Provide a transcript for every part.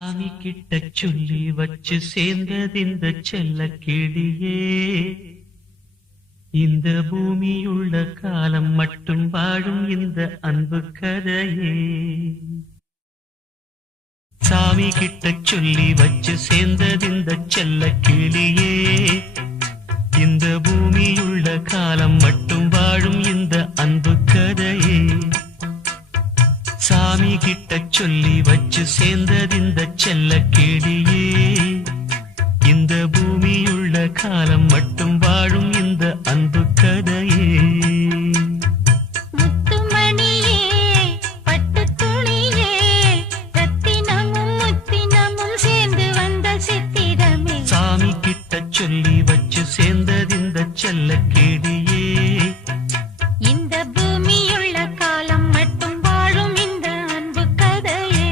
சாமி கிட்ட சொல்லி வச்சு சேர்ந்தது இந்த செல்ல கிளியே. இந்த பூமியுள்ள காலம் மட்டும் வாழும் இந்த அன்பு கதையே. சாமி கிட்ட சொல்லி வச்சு சேர்ந்தது இந்த செல்ல கிளியே. இந்த பூமியுள்ள காலம் மட்டும் வாழும் இந்த அன்பு கதையே. சாமி கிட்ட சொல்லி வச்சு சேர்ந்தது இந்த செல்ல கிளியே. இந்த பூமியுள்ள காலம் மட்டும் வாழும் இந்த அன்பு கதையே. சாமி கிட்ட சொல்லி வச்சு சேர்ந்தது இந்த செல்ல கிளியே. இந்த பூமியுள்ள காலம் மட்டும் வாழும் இந்த அன்பு கதையே.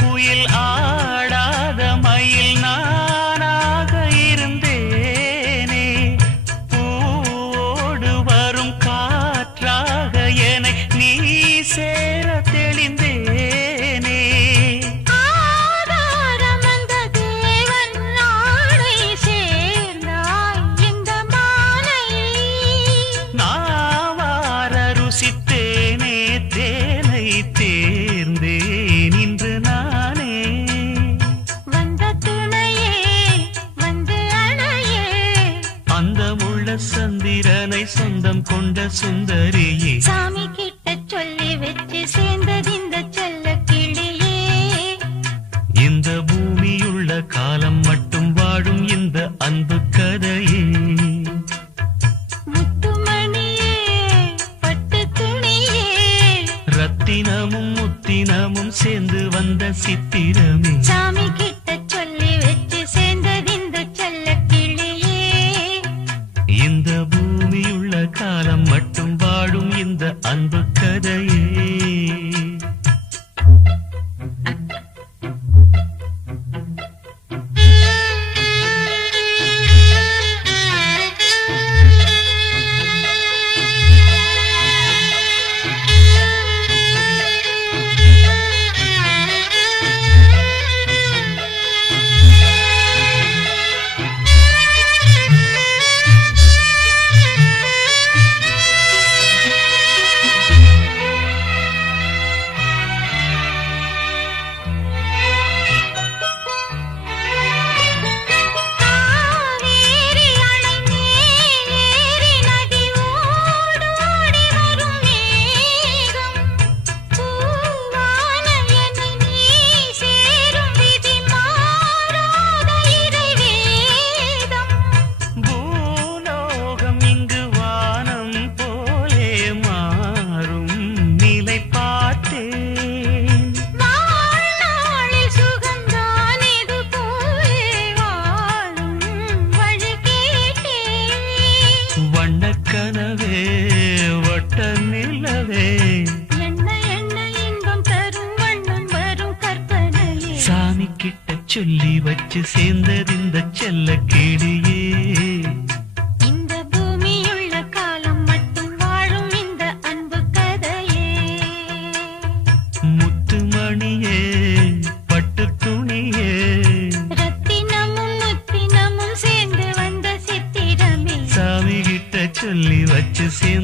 குயில் ஆடாத மயில் நானாக இருந்தேனே. பூவோடு வரும் காற்றாக என நீ சேர தெளிந்தேனே. ஆதாரம் அந்த தேவன் நாளை சேர்ந்தாய் இந்த மாலை. நாவார ருசித்தேனே தேனை தேர்ந்தேன் இன்று நானே. வந்த துணையே வந்து அணையே. அந்த முள்ள சந்திரனை சொந்தம் கொண்ட சுந்தரியே. சாமி கிட்ட சொல்லி வச்சு சேர்ந்தது இந்த செல்ல கிளியே. இந்த பூமியுள்ள காலம் மட்டும் வாழும் இந்த அன்பு கதையே. முத்துமணியே பட்டு துணியே. ரத்தினமும் முத்தினமும் சேர்ந்து வந்த சித்திரமே. சாமி கிட்ட சொல்லி வச்சு சேர்ந்தது இந்த செல்ல கிளியே. இந்த பூமியுள்ள காலம் மட்டும் வாழும் இந்த அன்பு கதையே. காவேரி அணை மேலேறி நதி ஓடோடி வரும் மேகம். பூவான என்னை நீ சேரும் விதி மாறாத இறைவேதம். பூலோகம் இங்கு வானம் போலே மாறும் நிலை பார்த்தேன். வாழ்நாளில் சுகந்தான் இது போலே வாழும் வழி கேட்டேன். வண்ணக்கனவே வட்ட நிலவே. என்ன என்ன இன்பம் தரும் வண்ணம் வரும் கற்பனையே. சாமி கிட்ட சொல்லி வச்சு சேர்ந்தது இந்த செல்ல கிளியே. இந்த பூமியுள்ள காலம் மட்டும் வாழும் இந்த அன்பு கதையே. முத்துமணியே பட்டு துணியே. ரத்தினமும் முத்தினமும் சேர்ந்து வந்த சித்திரமே. சாமி கிட்ட சொல்லி வச்சு சேர்ந்து